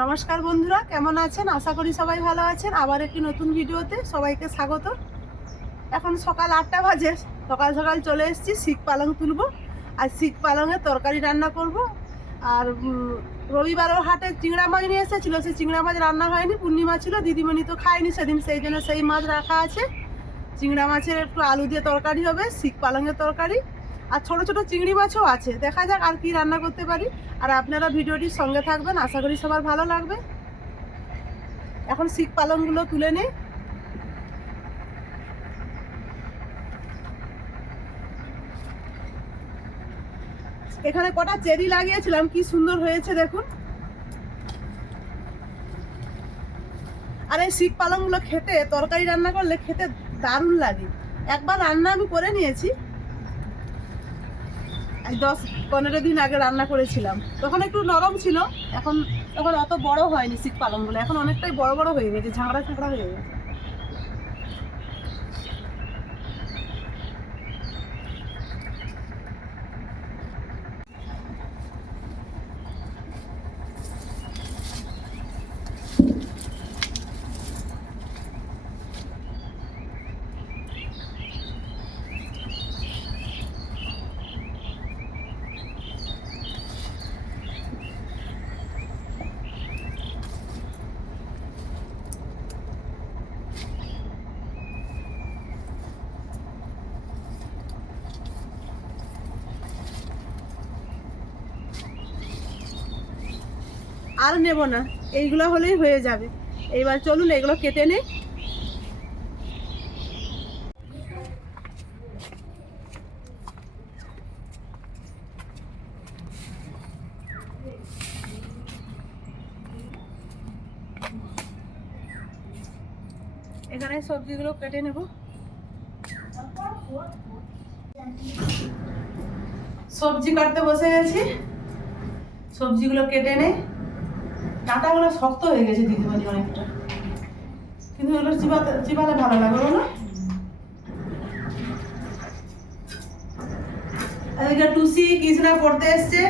নমস্কার বন্ধুরা, কেমন আছেন? আশা করি সবাই ভালো আছেন। আবার একটি নতুন ভিডিওতে সবাইকে স্বাগত। এখন সকাল আটটা বাজে, সকাল সকাল চলে এসেছি, শিখ পালং তুলব। আর শিখ পালংয়ের তরকারি রান্না করব। আর রবিবারও হাটে চিংড়া মাছ নিয়ে এসেছিল, সেই চিংড়া মাছ রান্না হয়নি, পূর্ণিমা ছিল, দিদিমণি তো খায়নি সেদিন, সেই জন্য সেই মাছ রাখা আছে। চিংড়া মাছের একটু আলু দিয়ে তরকারি হবে, শিখ পালংয়ের তরকারি। আর ছোট ছোট চিংড়ি মাছও আছে, দেখা যাক আর কি রান্না করতে পারি। আর আপনারা ভিডিওটির সঙ্গে থাকবেন, আশা করি সবার ভালো লাগবে। এখন শিখ পালংগুলো তুলে নিই। এখানে কটা চেরি লাগিয়েছিলাম, কি সুন্দর হয়েছে, দেখুন। আর এই শিখ পালংগুলো খেতে, তরকারি রান্না করলে খেতে দারুণ লাগে। একবার রান্না আমি করে নিয়েছি। দশ, পনেরো দিন আগে রান্না করেছিলাম। তখন একটু নরম ছিল, এখন তখন অত বড় হয়নি শিখ বলে। এখন অনেকটাই বড় বড় হয়ে গেছে, ঝাঁকড়া ঝাঁকড়া হয়ে গেছে। আর নেব না। এইগুলো হলেই হয়ে যাবে। এইবার চলুন, এগুলো কেটে নেই। এখানে সবজিগুলো কেটে নেব। সবজি কাটতে বসে গেছি। সবজিগুলো কেটে নেই। ডাঁটাগুলো শক্ত হয়ে গেছে দিদিমণি অনেকটা। কিন্তু এগুলো চিবাতে চিবালে ভালো লাগে, বলো না? টুসি কৃষ্ণা পড়তে এসছে।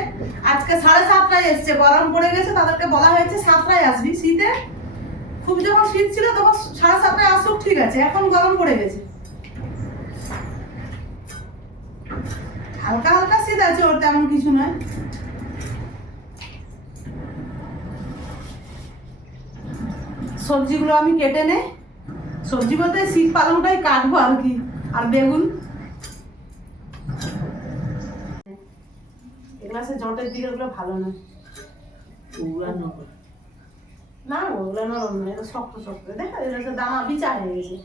আজকে সাড়ে সাতটায় এসছে। গরম পড়ে গেছে, তাদেরকে বলা হয়েছে সাতটায় আসবি শীতে। খুব যখন শীত ছিল তখন সাড়ে সাতটায় আসুক, ঠিক আছে। এখন গরম পড়ে গেছে। হালকা হালকা শীত আছে ওর, তেমন কিছু নয়। সবজিগুলো আমি কেটে নেই। সবজি বলতে শীত পালংটাই কাটবো আর কি আর বেগুন। এগুলা সে জটের দিকে ওগুলো ভালো না না ওগুলো নরম না এটা শক্ত শক্ত। দেখা এটা সে দানা বিচা হয়ে গেছে।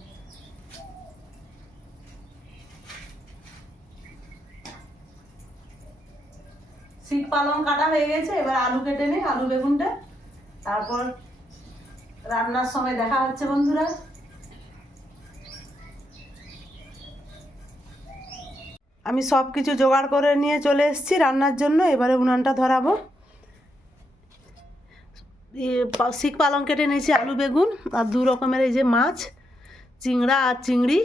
শীত পালং কাটা হয়ে গেছে এবার আলু কেটে নেই আলু বেগুনটা। তারপর রান্নার সময় দেখা হচ্ছে, বন্ধুরা। আমি সব কিছু জোগাড় করে নিয়ে চলে এসেছি রান্নার জন্য। এবারে উনানটা ধরাবো। শিখ পালং কেটে নিয়েছি আলু, বেগুন আর দু রকমের এই যে মাছ, চিংড়া আর চিংড়ি।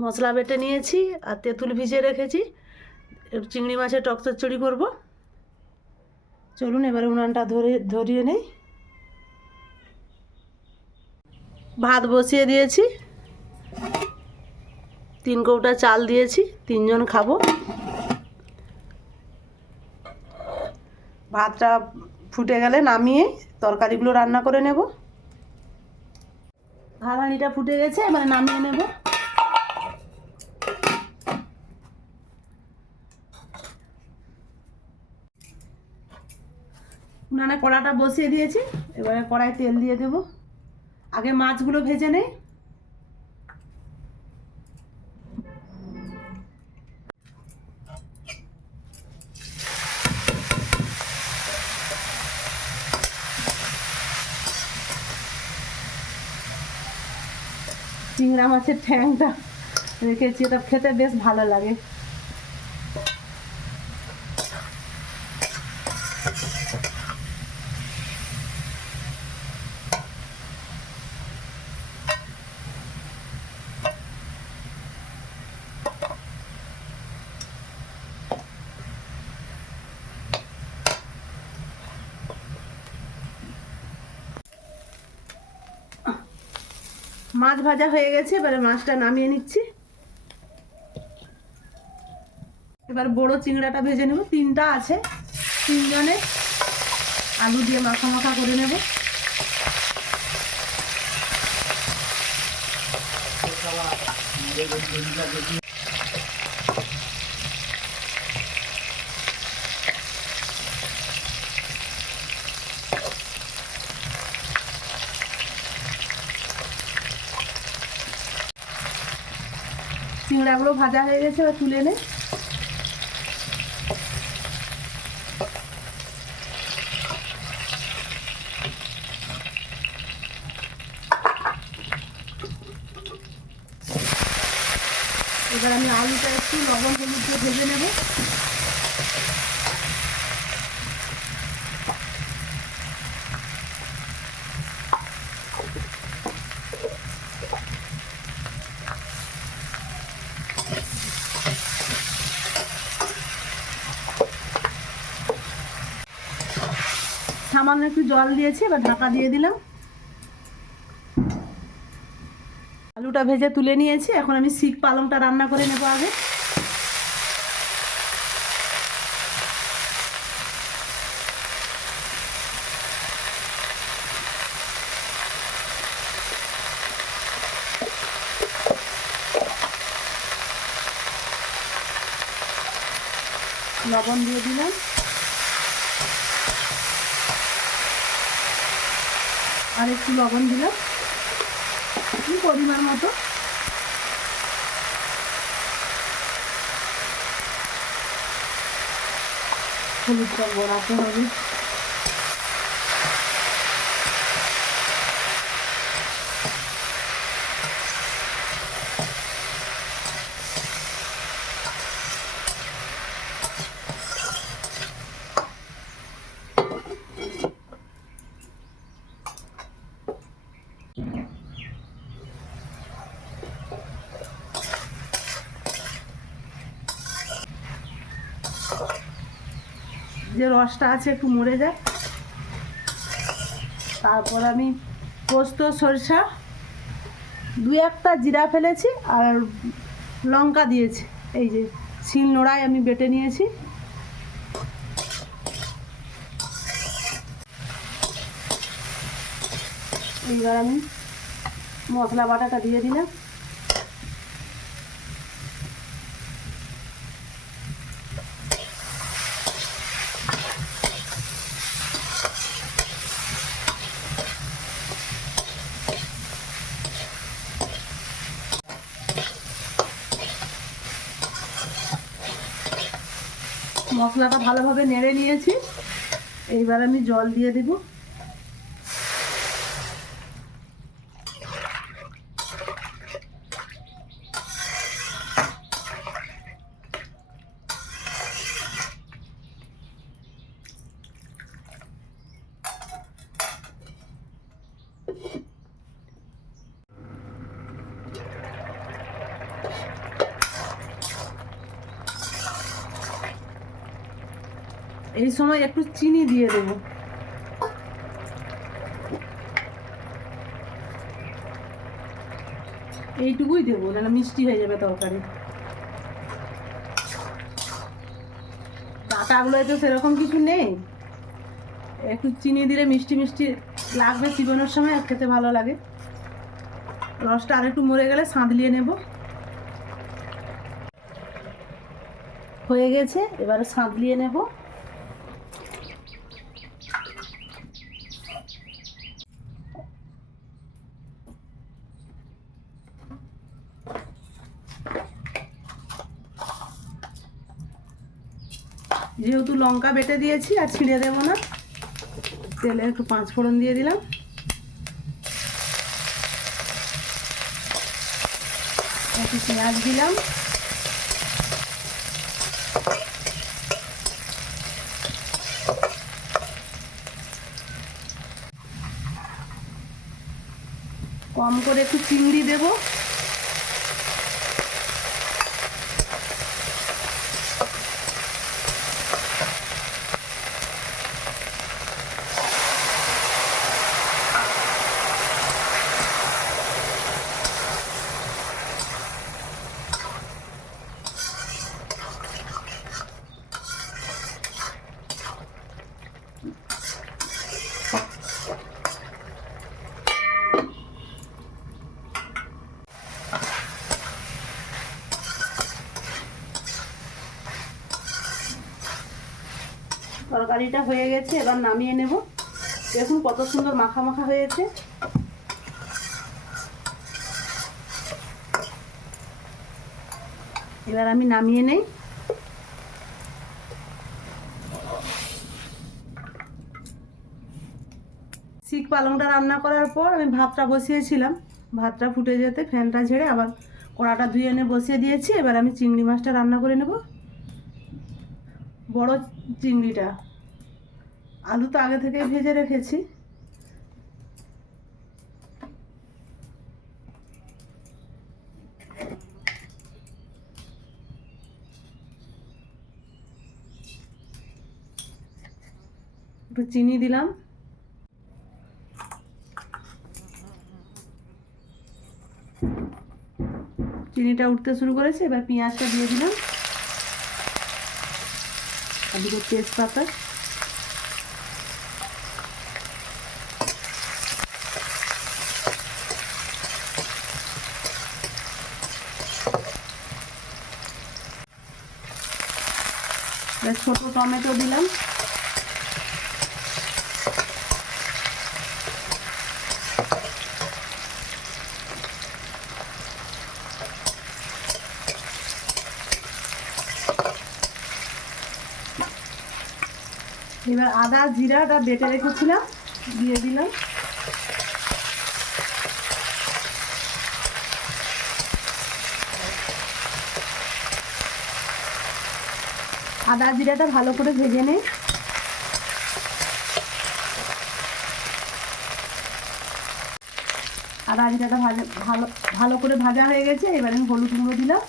মশলা বেটে নিয়েছি আর তেঁতুল ভিজে রেখেছি। চিংড়ি মাছের টক চচ্চড়ি করব। চলুন, এবারে উনানটা ধরে, ধরিয়ে নেই। ভাত বসিয়ে দিয়েছি। তিন কৌটা চাল দিয়েছি, তিনজন খাব। ভাতটা ফুটে গেলে নামিয়ে তরকারিগুলো রান্না করে নেব। ভাত হাঁড়িটা ফুটে গেছে, এবারে নামিয়ে নেব। উনানে কড়াটা বসিয়ে দিয়েছি, এবারে কড়াই তেল দিয়ে দেবো। আগে মাছগুলো ভেজে নেই? চিংড়া মাছের ঠ্যাংটা রেখেছি এটা খেতে বেশ ভালো লাগে। মাছ ভাজা হয়ে গেছে, এবারে মাছটা নামিয়ে নিচ্ছি। এবার বড় চিংড়াটা ভেজে নেব, তিনটা আছে। তিনজনে আলু দিয়ে মাখা মাখা করে নেব। চিংড়াগুলো ভাজা হয়ে গেছে, এবার তুলে নে। এবার আমি আলুটা একটু লবণ হলুদ দিয়ে ভেজে নেব। সামান্য একটু জল দিয়েছি, এবার ঢাকা দিয়ে দিলাম। আলুটা ভেজে তুলে নিয়েছি, এখন আমি শিখ পালংটা রান্না করে নেব আগে। লবণ দিয়ে দিলাম। আর একটু লবণ দিলাম। কি পরিমাণ মতো? হলুদ হলুদটা গড়াতে হবে। যে রসটা আছে একটু মরে যায় তারপর আমি পোস্ত, সরষা দু একটা জিরা ফেলেছি আর লঙ্কা দিয়েছি। এই যে শিল নোড়ায় আমি বেটে নিয়েছি। এইবার আমি মশলা বাটাটা দিয়ে দিলাম। মশলাটা ভালোভাবে নেড়ে নিয়েছি। এইবার আমি জল দিয়ে দেব। এই সময় একটু চিনি দিয়ে দেব। এইটুকুই দেবো না মিষ্টি হয়ে যাবে তরকারি। ডাটাগুলো তো সেরকম কিছু নেই। একটু চিনি দিলে মিষ্টি মিষ্টি লাগবে চিবানোর সময় আর খেতে ভালো লাগে। রসটা আরেকটু মরে গেলে সাঁতলিয়ে নেব। হয়ে গেছে, এবারে সাঁতলিয়ে নেব। লঙ্কা বেটে দিয়েছি আর ছিঁড়ে দেবো না। তেলে একটু পাঁচ ফোড়ন দিয়ে দিলাম। একটু পেঁয়াজ দিলাম। কম করে একটু চিংড়ি দেবো। তরকারিটা হয়ে গেছে, এবার নামিয়ে নেব। দেখুন কত সুন্দর মাখা মাখা হয়েছে। এবার আমি নামিয়ে নেই। শিক পালংটা রান্না করার পর আমি ভাতটা বসিয়েছিলাম। ভাতটা ফুটে যেতে ফ্যানটা ঝেড়ে আবার কড়াটা ধুয়ে এনে বসিয়ে দিয়েছি। এবার আমি চিংড়ি মাছটা রান্না করে নেব। বড় চিংড়িটা। আলু তো আগে থেকে ভেজে রেখেছি। একটু চিনি দিলাম। চিনিটা উঠতে শুরু করেছে, এবার পেঁয়াজটা দিয়ে দিলাম। আর দুটো তেজপাতা। ছোট টমেটো দিলাম। এবার আদা জিরাটা বেটে রেখেছিলাম দিয়ে দিলাম। আদা জিরাটা ভালো করে ভেজে নেই আদা জিরাটা ভাজা, ভালো ভালো করে ভাজা হয়ে গেছে, এবার আমি হলুদ গুঁড়ো দিলাম।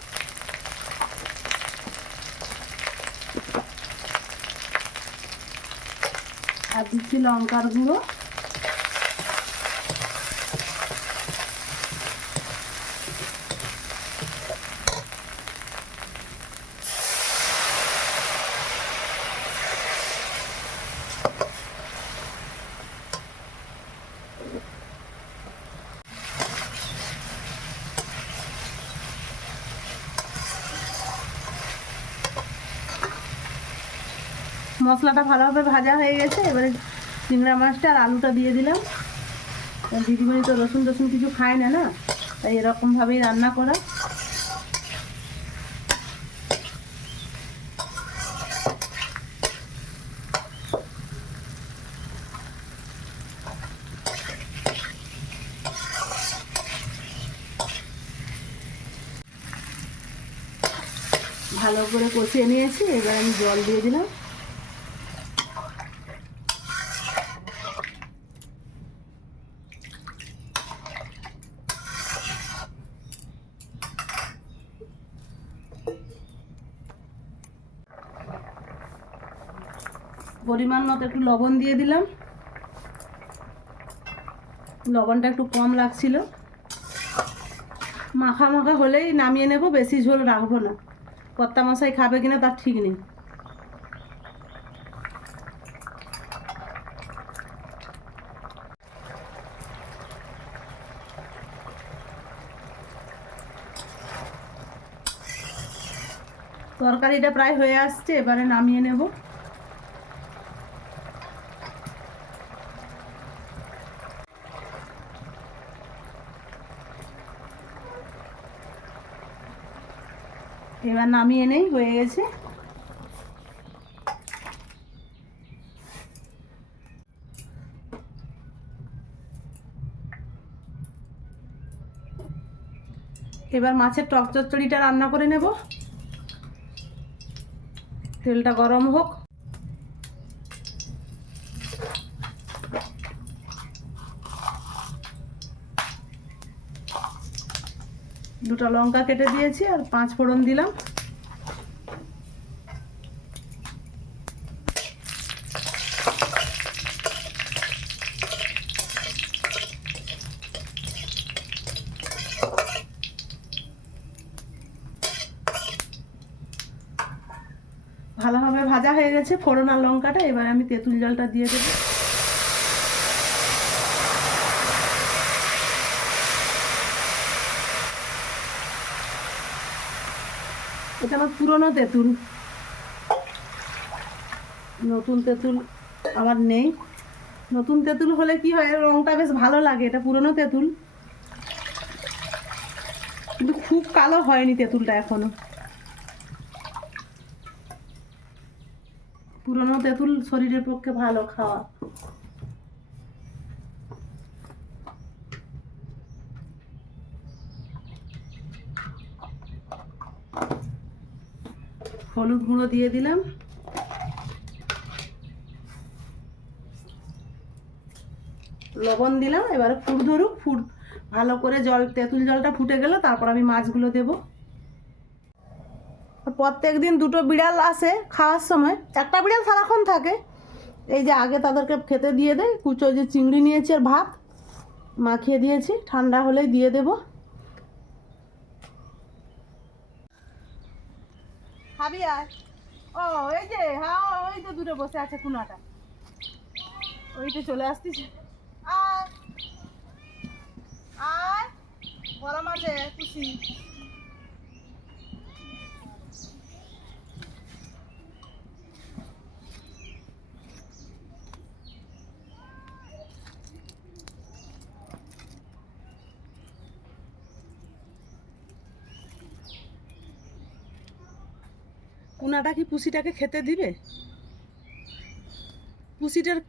আর দিচ্ছি লঙ্কার গুঁড়ো। মশলাটা ভালোভাবে ভাজা হয়ে গেছে, এবারে চিংড়া মাছটা আর আলুটা দিয়ে দিলাম। দিদিমণি তো রসুন টসুন কিছু খায় না না? তাই এরকমভাবেই রান্না করা। ভালো করে কষিয়ে নিয়েছি, এবার আমি জল দিয়ে দিলাম। পরিমাণ মতো একটু লবণ দিয়ে দিলাম। লবণটা একটু কম লাগছিল। মাখা মাখা হলেই নামিয়ে নেব, বেশি ঝোল রাখব না। কর্তা মশাই খাবে কিনা তার ঠিক নেই। তরকারিটা প্রায় হয়ে আসছে, এবারে নামিয়ে নেব। এবার নামিয়ে নেই, হয়ে গেছে। এবার মাছের টক চচ্চড়িটা রান্না করে নেব। তেলটা গরম হোক। দুটো লঙ্কা কেটে দিয়েছি আর পাঁচ ফোড়ন দিলাম। ভালোভাবে ভাজা হয়ে গেছে ফোড়ন আর লঙ্কাটা, এবার আমি তেঁতুল জলটা দিয়ে দেবো। এটা আমার পুরনো তেঁতুল। নতুন তেঁতুল আমার নেই। নতুন তেঁতুল হলে কি হয় রংটা বেশ ভালো লাগে, এটা পুরনো তেঁতুল। কিন্তু খুব কালো হয়নি তেঁতুলটা এখনও। পুরনো তেঁতুল শরীরের পক্ষে ভালো খাওয়া। হলুদ গুঁড়ো দিয়ে দিলাম। লবণ দিলাম, এবারে ফুট ধরুক, ফুট ভালো করে জল, তেঁতুল জলটা ফুটে গেলে, তারপর আমি মাছগুলো দেব। প্রত্যেক দিন দুটো বিড়াল আসে খাওয়ার সময়, একটা বিড়াল সারাক্ষণ থাকে। এই যে আগে তাদেরকে খেতে দিয়ে দেয়, কুচো যে চিংড়ি নিয়েছি আর ভাত, মাখিয়ে দিয়েছি, ঠান্ডা হলেই দিয়ে দেব। খাবি আর ও, এই যে হ্যাঁ ওই তো দূরে বসে আছে কুনাটা ওইটা চলে আসতিস। আর আর গরম আছে খুশি। কুনাটা কি পুষিটাকে খেতে দিবে? পুষিটার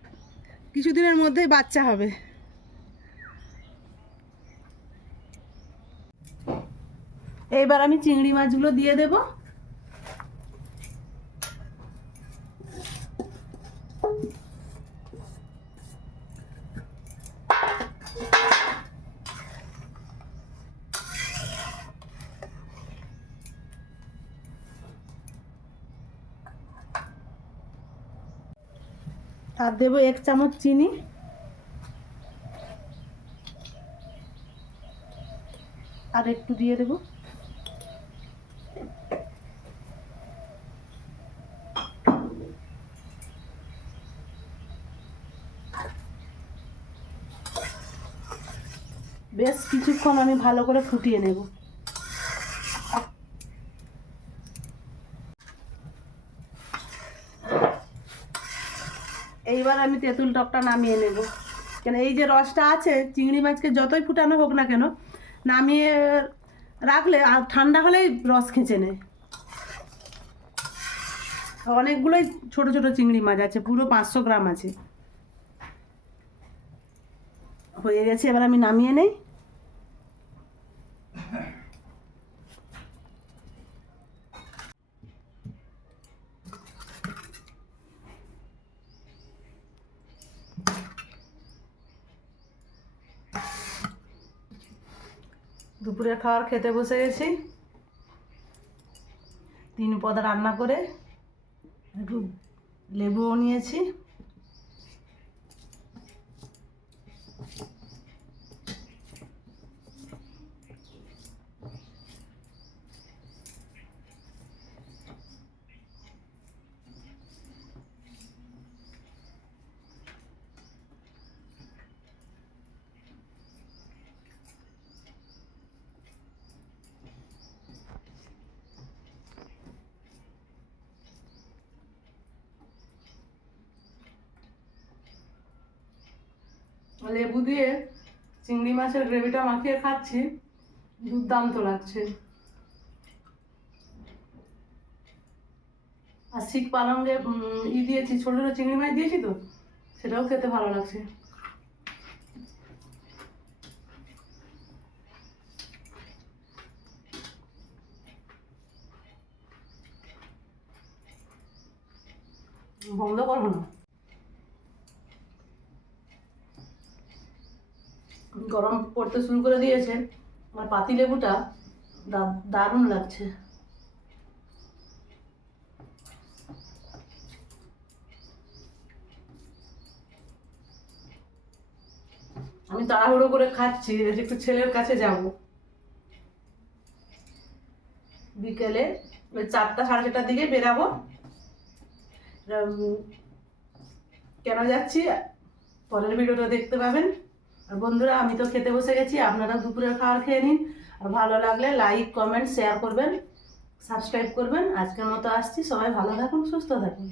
কিছুদিনের মধ্যেই বাচ্চা হবে। এইবার আমি চিংড়ি মাছগুলো দিয়ে দেব। আর দেবো এক চামচ চিনি। আর একটু দিয়ে দেবো। বেশ কিছুক্ষণ আমি ভালো করে ফুটিয়ে নেব এইবার আমি তেঁতুল টকটা নামিয়ে নেব। কেন, এই যে রসটা আছে, চিংড়ি মাছকে যতই ফুটানো হোক না কেন, নামিয়ে রাখলে আর ঠান্ডা হলেই রস খেঁচে নেয়। অনেকগুলোই ছোট ছোট চিংড়ি মাছ আছে, পুরো পাঁচশো গ্রাম আছে। হয়ে গেছে, এবার আমি নামিয়ে নেই। দুপুরে খাওয়ার খেতে বসে গেছি। তিন পদ রান্না করে একটু লেবুও নিয়েছি। লেবু দিয়ে চিংড়ি মাছের গ্রেভিটা মাখিয়ে খাচ্ছি, দুর্দান্ত লাগছে। আর শিখ পালঙ্গে ই দিয়েছি, ছোটো ছোটো চিংড়ি মাছ দিয়েছি তো, সেটাও খেতে ভালো লাগছে। বন্ধ করব না। গরম পড়তে শুরু করে দিয়েছে। আমার পাতি লেবুটা দারুণ লাগছে। আমি তাড়াহুড়ো করে খাচ্ছি একটু ছেলের কাছে যাব। বিকেলে চারটা সাড়ে চারটার দিকে বেরাবো। কেন যাচ্ছি? পরের ভিডিওটা দেখতে পাবেন। আর বন্ধুরা, আমি তো খেতে বসে গেছি, আপনারা দুপুরের খাবার খেয়ে নিন। আর ভালো লাগলে লাইক কমেন্ট শেয়ার করবেন সাবস্ক্রাইব করবেন। আজকের মতো আসছি, সবাই ভালো থাকুন, সুস্থ থাকুন।